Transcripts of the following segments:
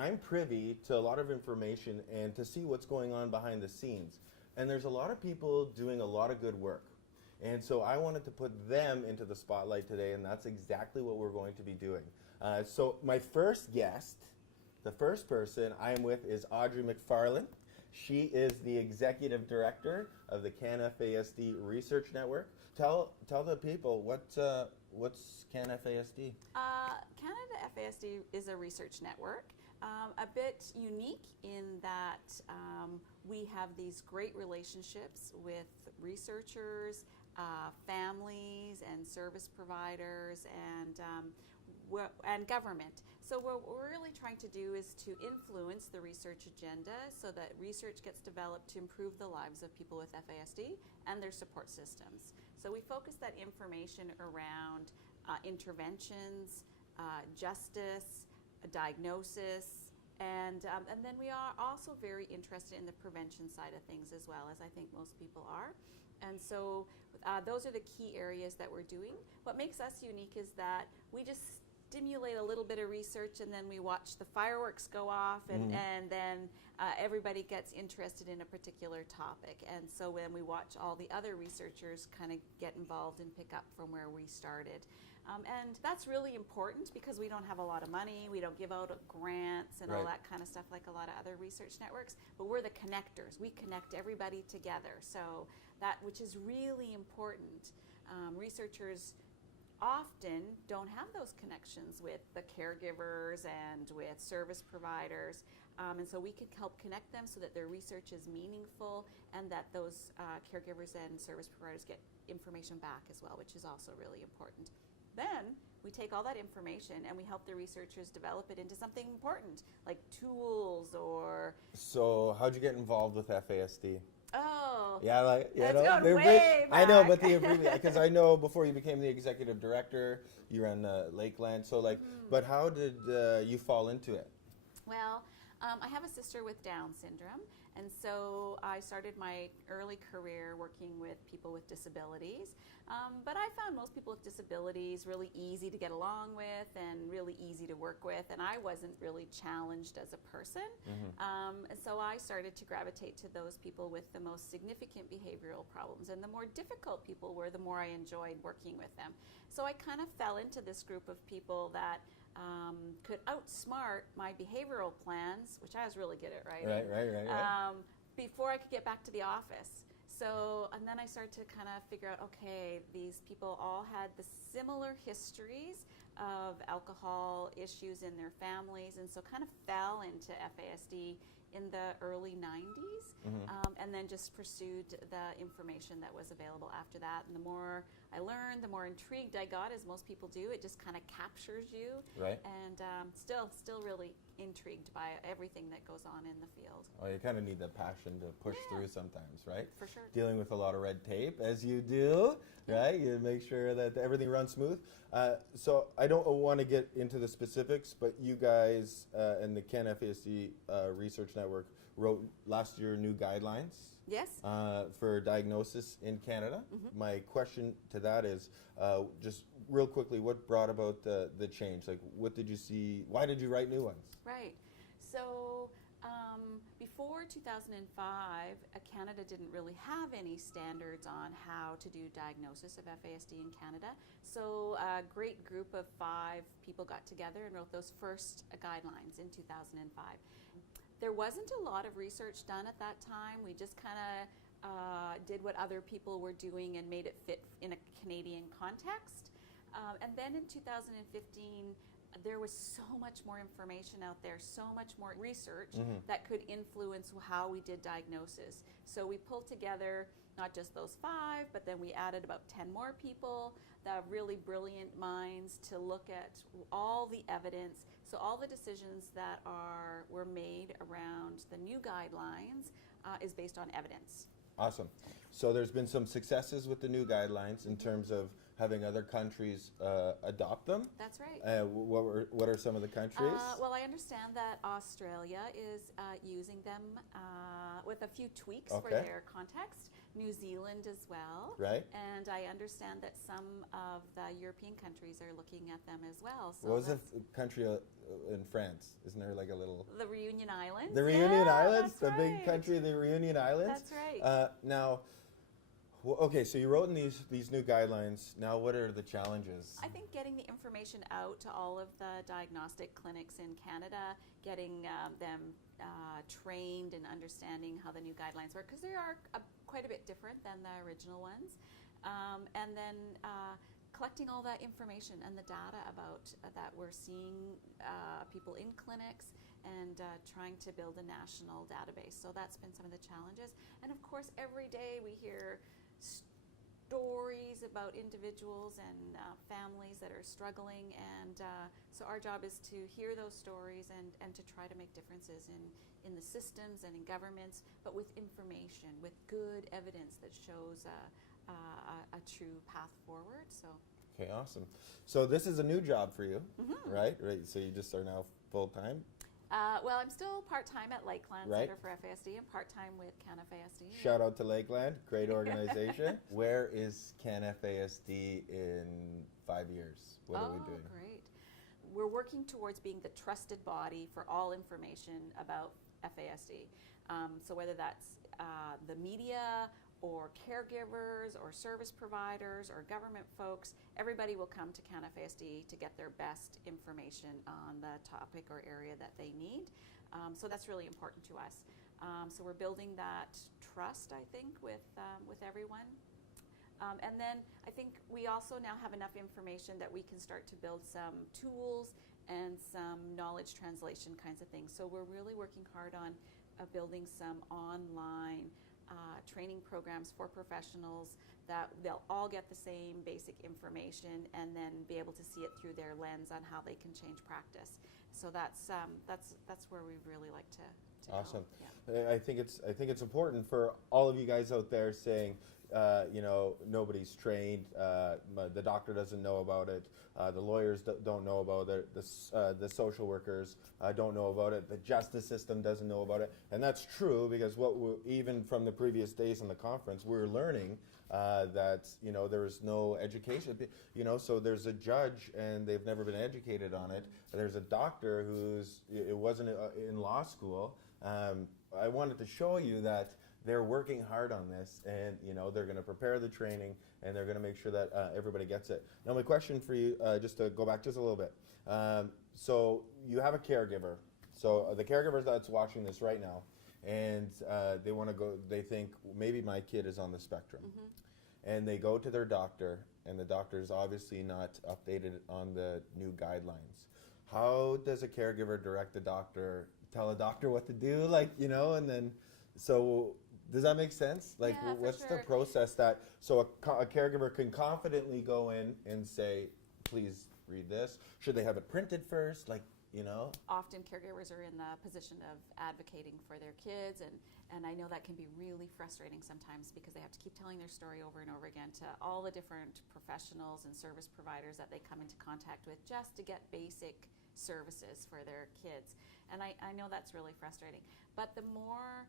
I'm privy to a lot of information and to see what's going on behind the scenes. And there's a lot of people doing a lot of good work. And so I wanted to put them into the spotlight today, and that's exactly what we're going to be doing. So my first guest, the first person I am with is Audrey McFarlane. She is the Executive Director of the CanFASD Research Network. Tell the people, what's CanFASD? Canada FASD is a research network, a bit unique in that we have these great relationships with researchers, families, and service providers, and government. So what we're really trying to do is to influence the research agenda so that research gets developed to improve the lives of people with FASD and their support systems. So we focus that information around interventions, justice, diagnosis, and then we are also very interested in the prevention side of things as well, as I think most people are. And so those are the key areas that we're doing. What makes us unique is that we just stimulate a little bit of research and then we watch the fireworks go off and then everybody gets interested in a particular topic. And so when we watch all the other researchers kind of get involved and pick up from where we started. And that's really important because we don't have a lot of money, we don't give out grants and all that kind of stuff like a lot of other research networks, but we're the connectors. We connect everybody together, so that, which is really important. Researchers often don't have those connections with the caregivers and with service providers, and so we can help connect them so that their research is meaningful and that those caregivers and service providers get information back as well, which is also really important. Then we take all that information and we help the researchers develop it into something important, like tools or... So how'd you get involved with FASD? Oh, yeah, like, that's going way back. I know, but because I know before you became the executive director, you ran Lakeland. So, like, but how did you fall into it? Well, I have a sister with Down syndrome, and so I started my early career working with people with disabilities. But I found most people with disabilities really easy to get along with and really easy to work with, and I wasn't really challenged as a person. And so I started to gravitate to those people with the most significant behavioral problems, and the more difficult people were, the more I enjoyed working with them. So I kind of fell into this group of people that could outsmart my behavioral plans, which I was really good at writing, before I could get back to the office. So, and then I started to kind of figure out, okay, these people all had the similar histories of alcohol issues in their families, and so kind of fell into FASD in the early 90s, and then just pursued the information that was available after that. And the more I learned, the more intrigued I got, as most people do. It just kind of captures you, and still really intrigued by everything that goes on in the field. Oh, you kind of need the passion to push through sometimes, right? For sure. Dealing with a lot of red tape, as you do, right? You make sure that everything runs smooth. So I don't want to get into the specifics, but you guys and the CanFASD Research Network wrote last year new guidelines. Yes. For diagnosis in Canada. My question to that is, just real quickly, what brought about the change? Like, what did you see? Why did you write new ones? Right. So before 2005, Canada didn't really have any standards on how to do diagnosis of FASD in Canada. So a great group of 5 people got together and wrote those first guidelines in 2005. There wasn't a lot of research done at that time. We just kind of did what other people were doing and made it fit in a Canadian context. And then in 2015, there was so much more information out there, so much more research that could influence how we did diagnosis. So we pulled together not just those 5, but then we added about 10 more people that have really brilliant minds to look at all the evidence. So all the decisions that were made around the new guidelines is based on evidence. Awesome. So there's been some successes with the new guidelines in terms of having other countries adopt them. That's right. What are some of the countries? Well, I understand that Australia is using them with a few tweaks for their context. New Zealand as well. Right. And I understand that some of the European countries are looking at them as well. So what was the country in France? Isn't there like a little... The Reunion Islands. The Reunion Islands? That's the right. big country of the Reunion Islands? That's right. Now, okay, so you wrote in these new guidelines. Now, what are the challenges? I think getting the information out to all of the diagnostic clinics in Canada, getting them trained in understanding how the new guidelines work, because they are quite a bit different than the original ones. And then collecting all that information and the data about that we're seeing people in clinics and trying to build a national database. So that's been some of the challenges. And of course, every day we hear stories about individuals and families that are struggling, and so our job is to hear those stories and to try to make differences in the systems and in governments, but with information, with good evidence that shows a true path forward. So. Okay, awesome. So this is a new job for you, right? Right. So you just are now full-time? Well, I'm still part-time at Lakeland Center for FASD and part-time with CanFASD. Shout out to Lakeland, great organization. Where is CanFASD in 5 years? What are we doing? Great. We're working towards being the trusted body for all information about FASD. So whether that's the media or caregivers or service providers or government folks, everybody will come to CanFASD to get their best information on the topic or area that they need. So that's really important to us. So we're building that trust, I think, with everyone. And then I think we also now have enough information that we can start to build some tools and some knowledge translation kinds of things. So we're really working hard on building some online training programs for professionals that they'll all get the same basic information and then be able to see it through their lens on how they can change practice. So that's where we really like to awesome. Go. Yeah. I think it's important for all of you guys out there saying, nobody's trained, the doctor doesn't know about it, the lawyers don't know about it, the social workers don't know about it, the justice system doesn't know about it. And that's true, because even from the previous days in the conference, we're learning that there is no education. So there's a judge and they've never been educated on it. There's a doctor it wasn't in law school. I wanted to show you that they're working hard on this, and they're going to prepare the training, and they're going to make sure that everybody gets it. Now, my question for you, just to go back just a little bit. So you have a caregiver. So the caregiver that's watching this right now, and they want to go. They think maybe my kid is on the spectrum, and they go to their doctor, and the doctor is obviously not updated on the new guidelines. How does a caregiver direct a doctor, tell a doctor what to do, and then so. Does that make sense? Yeah, what's sure. the process so a caregiver can confidently go in and say, please read this? Should they have it printed first? Often caregivers are in the position of advocating for their kids, and I know that can be really frustrating sometimes because they have to keep telling their story over and over again to all the different professionals and service providers that they come into contact with just to get basic services for their kids. And I know that's really frustrating. But the more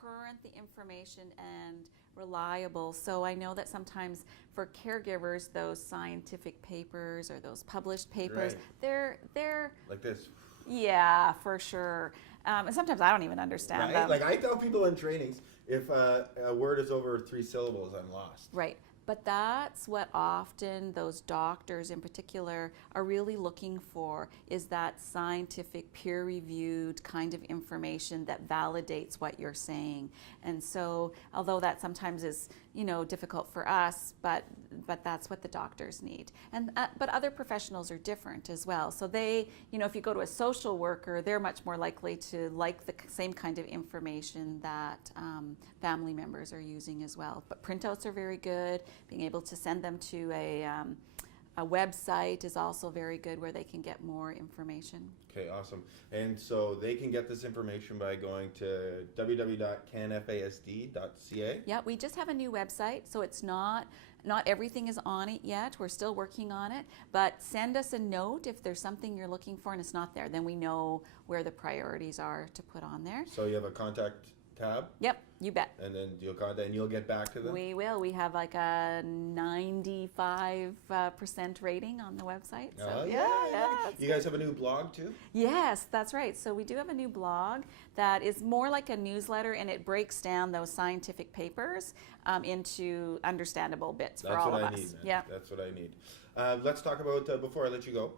current the information and reliable, so I know that sometimes for caregivers, those scientific papers or those published papers, right. they're like this. Yeah, for sure. And sometimes I don't even understand them. Like I tell people in trainings, if a word is over 3 syllables, I'm lost. Right. But that's what often those doctors in particular are really looking for, is that scientific, peer-reviewed kind of information that validates what you're saying. And so, although that sometimes is, difficult for us, but that's what the doctors need. And but other professionals are different as well. So they, if you go to a social worker, they're much more likely to like the same kind of information that family members are using as well. But printouts are very good. Being able to send them to A website is also very good where they can get more information. Okay, awesome. And so they can get this information by going to www.canfasd.ca. Yeah, we just have a new website, so it's not everything is on it yet. We're still working on it, but send us a note if there's something you're looking for and it's not there. Then we know where the priorities are to put on there. So you have a contact tab? Yep, you bet. And then you'll contact and you'll get back to them? We will. We have like a 95% rating on the website. So Oh, yeah. You guys have a new blog too? Yes, that's right. So we do have a new blog that is more like a newsletter, and it breaks down those scientific papers into understandable bits for all of us. Need, man. Yeah, That's what I need. Let's talk about, before I let you go,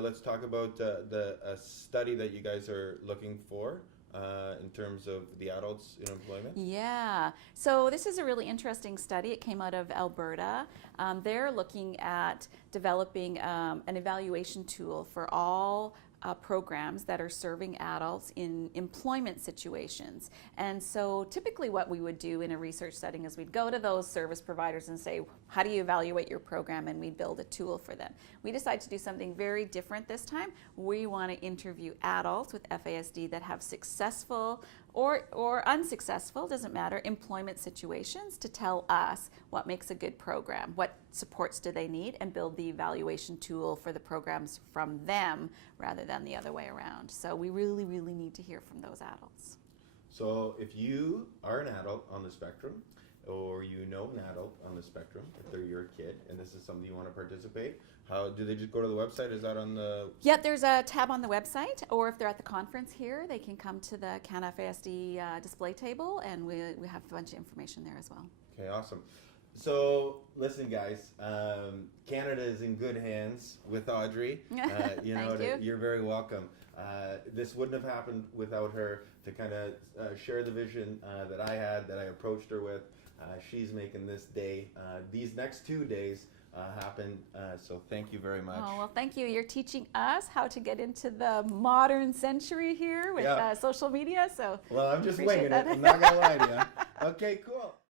let's talk about the study that you guys are looking for. In terms of the adults in employment? Yeah. So this is a really interesting study. It came out of Alberta. They're looking at developing an evaluation tool for all programs that are serving adults in employment situations. And so typically what we would do in a research setting is we'd go to those service providers and say, how do you evaluate your program? And we'd build a tool for them. We decided to do something very different this time. We want to interview adults with FASD that have successful or unsuccessful, doesn't matter, employment situations to tell us what makes a good program, what supports do they need, and build the evaluation tool for the programs from them rather than the other way around. So we really, really need to hear from those adults. So if you are an adult on the spectrum, or you know an adult on the spectrum, if they're your kid, and this is something you want to participate, how do they just go to the website? Is that on the... Yep, there's a tab on the website, or if they're at the conference here, they can come to the CanFASD display table, and we have a bunch of information there as well. Okay, awesome. So, listen, guys, Canada is in good hands with Audrey. Thank you. You're very welcome. This wouldn't have happened without her to kind of share the vision that I had, that I approached her with. She's making this day, these next 2 days, happen. So thank you very much. Oh, well, thank you. You're teaching us how to get into the modern century here with social media. So well, I'm just appreciate winging that. it. I'm not going to lie to you. Okay, cool.